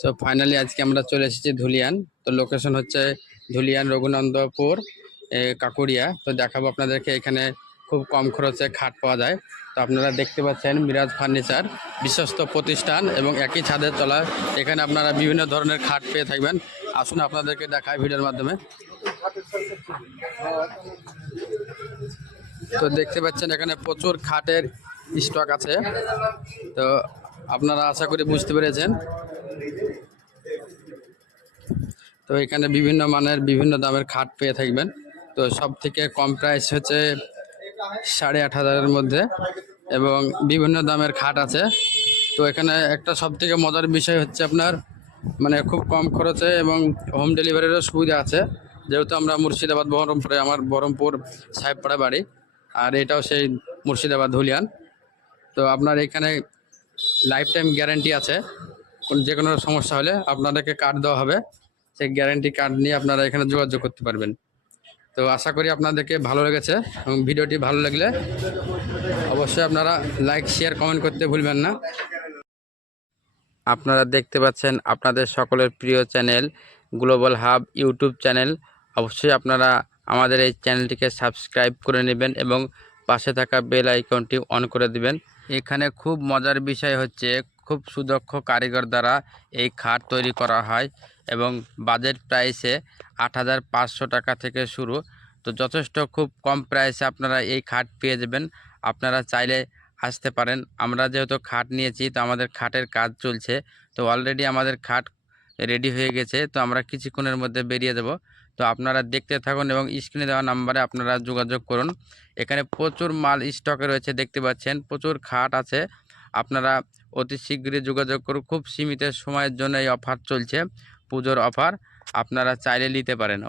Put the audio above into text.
So finally আজকে আমরা চলে এসেছি ধুলিয়ান। তো লোকেশন হচ্ছে ধুলিয়ান রঘুনন্দপুর কাকুরিয়া। তো দেখাবো আপনাদেরকে এখানে খুব কম খরচে খাট পাওয়া যায়। তো আপনারা দেখতে পাচ্ছেন মিরাজ ফার্নিচার বিশ্বস্ত প্রতিষ্ঠান এবং একই ছাদের তলা এখানে আপনারা বিভিন্ন ধরনের খাট পেয়ে থাকবেন। আসুন আপনাদেরকে দেখাই ভিডিওর মাধ্যমে। তো দেখতে পাচ্ছেন এখানে প্রচুর খাটের স্টক আছে। তো আপনারা আশা করি বুঝতে পেরেছেন। তো এখানে বিভিন্ন মানের বিভিন্ন দামের খাট পেয়ে থাকবেন। তো সব থেকে কম প্রাইস হচ্ছে 8,500-এর মধ্যে এবং বিভিন্ন দামের খাট আছে। তো এখানে একটা সব থেকে মজার বিষয় হচ্ছে আপনার মানে খুব কম খরচে এবং হোম ডেলিভারিরও সুবিধা আছে। যেহেতু আমরা মুর্শিদাবাদ বহরমপুরে, আমার বহরমপুর সাহেবপাড়া বাড়ি, আর এটাও সেই মুর্শিদাবাদ ধুলিয়ান। তো আপনার এখানে লাইফ টাইম গ্যারান্টি আছে। যে কোনো সমস্যা হলে আপনাদেরকে কার্ড দেওয়া হবে, সেই গ্যারান্টি কার্ড নিয়ে আপনারা এখানে যোগাযোগ করতে পারবেন। তো আশা করি আপনাদেরকে ভালো লেগেছে এবং ভিডিওটি ভালো লাগলে অবশ্যই আপনারা লাইক, শেয়ার, কমেন্ট করতে ভুলবেন না। আপনারা দেখতে পাচ্ছেন আপনাদের সকলের প্রিয় channel global hub YouTube channel. অবশ্যই আপনারা আমাদের এই চ্যানেলটিকে সাবস্ক্রাইব করে নেবেন এবং পাশে থাকা বেল আইকনটি অন করে দিবেন। এখানে খুব মজার বিষয় হচ্ছে খুব সুদক্ষ কারিগর দ্বারা এই খাট তৈরি করা হয় এবং বাজেট প্রাইসে 8,500 টাকা থেকে শুরু। তো যথেষ্ট খুব কম প্রাইসে আপনারা এই খাট পেয়ে যাবেন। আপনারা চাইলে আসতে পারেন। আমরা যেহেতু খাট নিয়েছি, তো আমাদের খাটের কাজ চলছে। তো অলরেডি আমাদের খাট রেডি হয়ে গেছে। তো আমরা কিছুক্ষণের মধ্যে বেরিয়ে যাব। তো আপনারা দেখতে থাকুন এবং স্ক্রিনে দেওয়া নাম্বারে আপনারা যোগাযোগ করুন। এখানে প্রচুর মাল স্টকে রয়েছে, দেখতে পাচ্ছেন প্রচুর খাট আছে। আপনারা অতি শীঘ্রই যোগাযোগ করুন। খুব সীমিত সময়ের জন্য এই অফার চলছে, পুজোর অফার। আপনারা চাইলে নিতে পারেন।